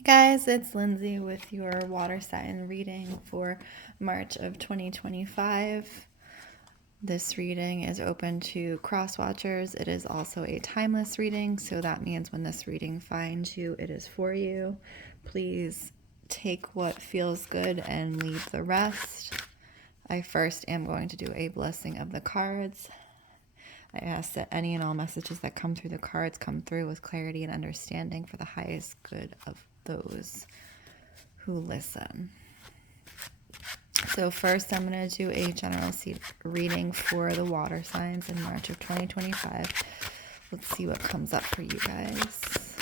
Hey guys, it's Lindsay with your water sign reading for March of 2025. This reading is open to cross watchers. It is also a timeless reading, so that means when this reading finds you, it is for you. Please take what feels good and leave the rest. I first am going to do a blessing of the cards. I ask that any and all messages that come through the cards come through with clarity and understanding for the highest good of those who listen. So first I'm going to do a general reading for the water signs in March of 2025. Let's see what comes up for you guys.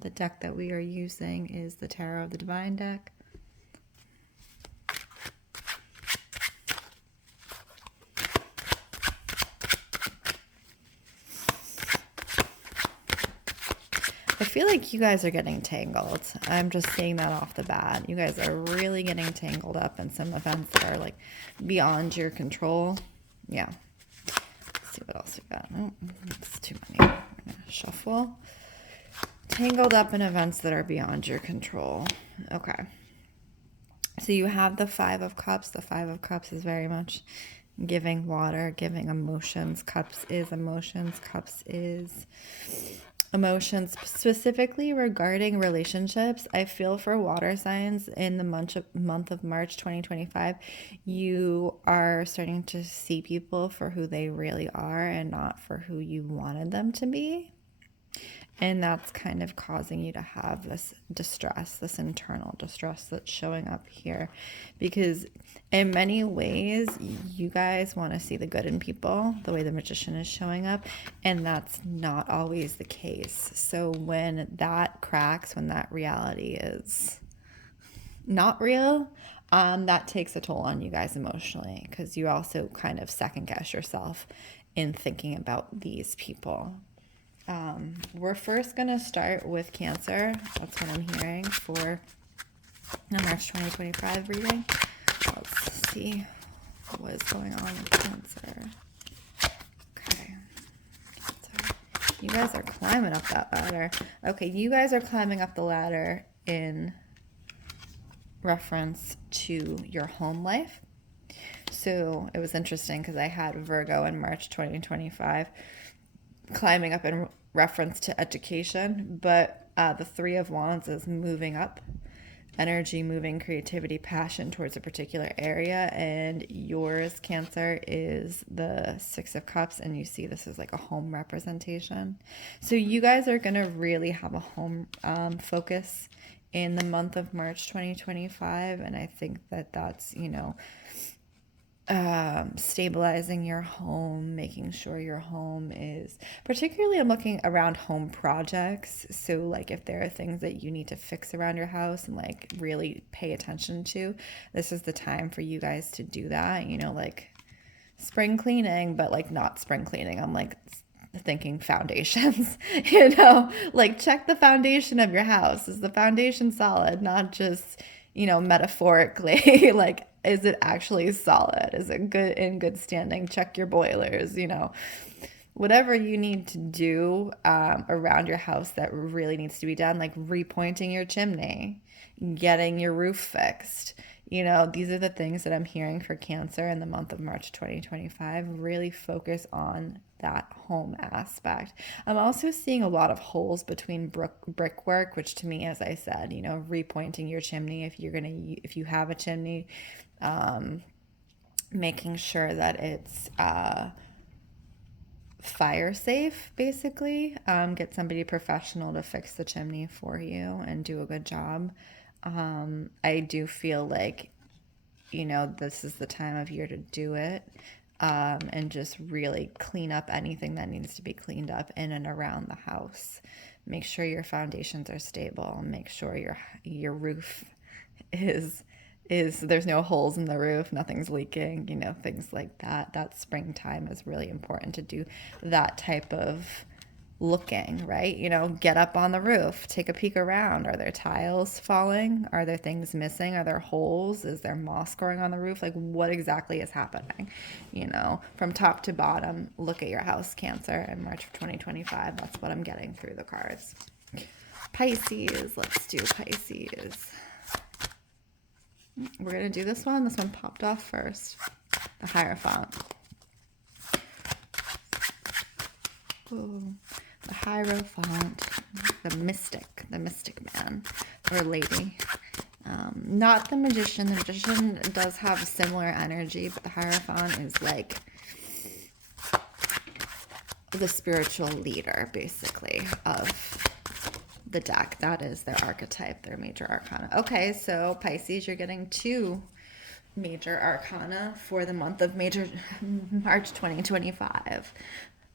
The deck that we are using is the Tarot of the Divine deck. I feel like you guys are getting tangled. I'm just saying that off the bat. You guys are really getting tangled up in some events that are like beyond your control. Yeah. Let's see what else we got. Oh, that's too many. I'm going to shuffle. Tangled up in events that are beyond your control. Okay. So you have the Five of Cups. The Five of Cups is very much giving water, giving emotions. Cups is emotions. Cups is emotions, specifically regarding relationships. I feel for water signs in the month of March 2025, you are starting to see people for who they really are and not for who you wanted them to be. And that's kind of causing you to have this distress, this internal distress that's showing up here. Because in many ways, you guys want to see the good in people, the way the Magician is showing up. And that's not always the case. So when that cracks, when that reality is not real, that takes a toll on you guys emotionally. Because you also kind of second guess yourself in thinking about these people. We're first going to start with Cancer. That's what I'm hearing for the March 2025 reading. Let's see what is going on with Cancer. Okay. Cancer. You guys are climbing up that ladder. Okay, you guys are climbing up the ladder in reference to your home life. So it was interesting because I had Virgo in March 2025 climbing up in reference to education, but the Three of Wands is moving up, energy, moving, creativity, passion towards a particular area, and yours, Cancer, is the Six of Cups, and you see this is like a home representation. So you guys are going to really have a home focus in the month of March 2025, and I think that that's, stabilizing your home, making sure your home is, particularly I'm looking around home projects. So like if there are things that you need to fix around your house and like really pay attention to, this is the time for you guys to do that, like spring cleaning, but like not spring cleaning. I'm like thinking foundations, like check the foundation of your house. Is the foundation solid? Not just, metaphorically, like, is it actually solid? Is it good, in good standing? Check your boilers, whatever you need to do around your house that really needs to be done, like repointing your chimney, getting your roof fixed. These are the things that I'm hearing for Cancer in the month of March 2025. Really focus on that home aspect. I'm also seeing a lot of holes between brickwork, which to me, as I said, repointing your chimney if you have a chimney, making sure that it's fire safe, basically. Get somebody professional to fix the chimney for you and do a good job. I do feel like, this is the time of year to do it, and just really clean up anything that needs to be cleaned up in and around the house. Make sure your foundations are stable. Make sure your roof is there's no holes in the roof, nothing's leaking, things like that. That springtime is really important to do that type of looking, right? Get up on the roof, take a peek around. Are there tiles falling? Are there things missing? Are there holes? Is there moss growing on the roof? Like, what exactly is happening? From top to bottom, look at your house, Cancer, in March of 2025. That's what I'm getting through the cards. Pisces. Let's do Pisces. We're going to do this one. This one popped off first. The Hierophant. Ooh, the Hierophant. The mystic man or lady. Not the Magician. The Magician does have similar energy, but the Hierophant is like the spiritual leader, basically, of the deck. That is their archetype, their major arcana. Okay, so Pisces, you're getting 2 major arcana for the month of March 2025.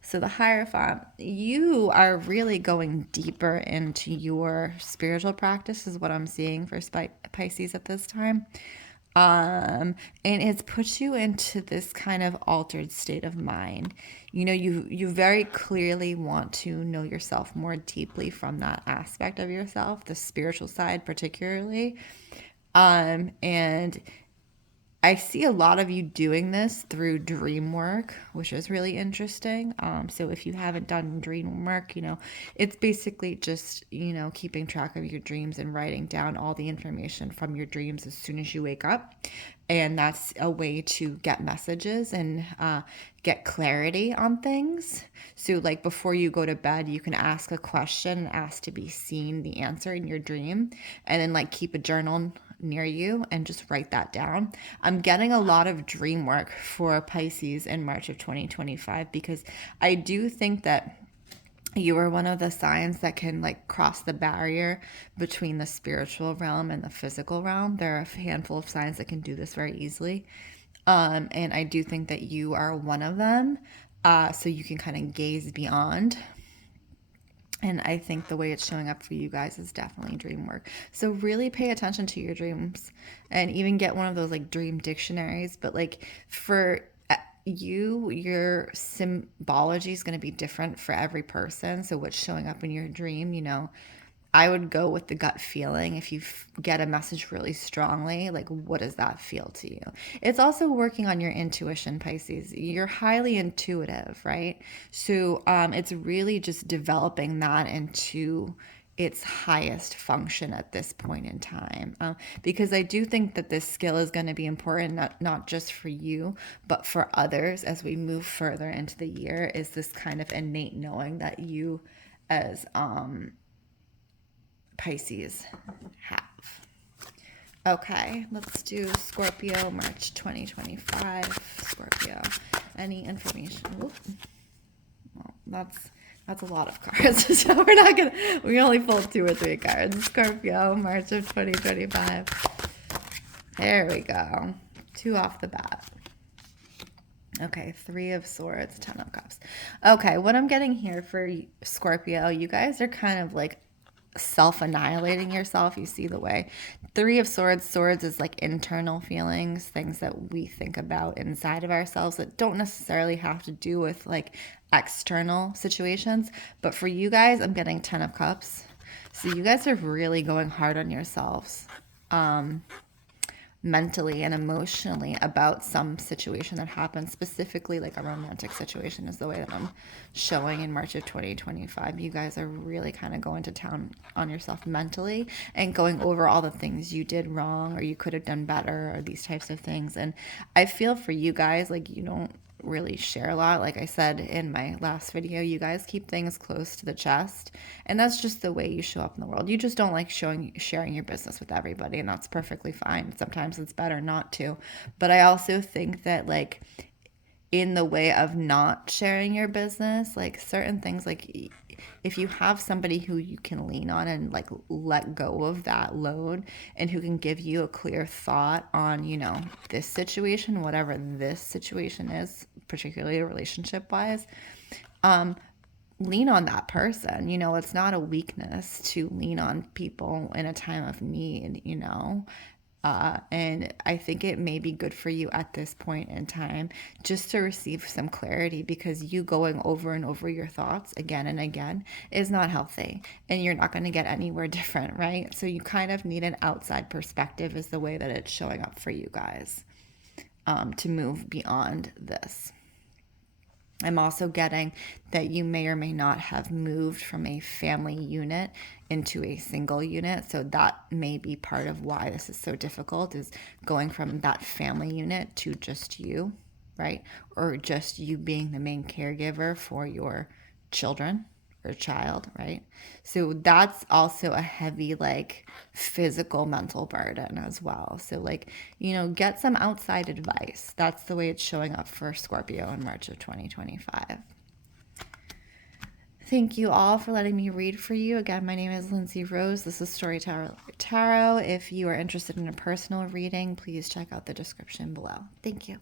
So the Hierophant, you are really going deeper into your spiritual practice is what I'm seeing for Pisces at this time. And it's put you into this kind of altered state of mind. You know, you very clearly want to know yourself more deeply from that aspect of yourself, the spiritual side particularly. And I see a lot of you doing this through dream work, which is really interesting. So if you haven't done dream work, you know, it's basically just, you know, keeping track of your dreams and writing down all the information from your dreams as soon as you wake up. And that's a way to get messages and get clarity on things. So like before you go to bed, you can ask a question, ask to be seen the answer in your dream, and then like keep a journal near you and just write that down. I'm getting a lot of dream work for Pisces in March of 2025 because I do think that you are one of the signs that can like cross the barrier between the spiritual realm and the physical realm. There are a handful of signs that can do this very easily. And I do think that you are one of them. So you can kind of gaze beyond. And I think the way it's showing up for you guys is definitely dream work. So really pay attention to your dreams and even get one of those like dream dictionaries. But like for you, your symbology is going to be different for every person. So what's showing up in your dream, you know, I would go with the gut feeling. If you get a message really strongly, like what does that feel to you? It's also working on your intuition, Pisces. You're highly intuitive, right? So it's really just developing that into its highest function at this point in time. Because I do think that this skill is going to be important, not just for you, but for others as we move further into the year, is this kind of innate knowing that you as Pisces have. Okay, let's do Scorpio, March 2025. Scorpio, any information? Well, that's a lot of cards, so we only pulled 2 or 3 cards. Scorpio, March of 2025. There we go. 2 off the bat. Okay, 3 of Swords, 10 of Cups. Okay, what I'm getting here for Scorpio, you guys are kind of like self-annihilating yourself. You see the way 3 of Swords is like internal feelings, things that we think about inside of ourselves that don't necessarily have to do with like external situations. But for you guys, I'm getting 10 of Cups. So you guys are really going hard on yourselves mentally and emotionally about some situation that happened, specifically like a romantic situation is the way that I'm showing in March of 2025. You guys are really kind of going to town on yourself mentally and going over all the things you did wrong or you could have done better or these types of things. And I feel for you guys, like you don't really share a lot. Like I said in my last video, you guys keep things close to the chest, and that's just the way you show up in the world. You just don't like sharing your business with everybody, and that's perfectly fine. Sometimes it's better not to. But I also think that like in the way of not sharing your business, like certain things, like if you have somebody who you can lean on and like let go of that load and who can give you a clear thought on, you know, this situation, whatever this situation is, particularly relationship wise, lean on that person. You know, it's not a weakness to lean on people in a time of need, you know. And I think it may be good for you at this point in time just to receive some clarity, because you going over and over your thoughts again and again is not healthy, and you're not going to get anywhere different, right? So you kind of need an outside perspective is the way that it's showing up for you guys to move beyond this. I'm also getting that you may or may not have moved from a family unit into a single unit. So that may be part of why this is so difficult, is going from that family unit to just you, right? Or just you being the main caregiver for your children or child, right? So that's also a heavy, like, physical mental burden as well. So, like, get some outside advice. That's the way it's showing up for Scorpio in March of 2025. Thank you all for letting me read for you. Again, my name is Lindsey Rose. This is Storyteller Tarot. If you are interested in a personal reading, please check out the description below. Thank you.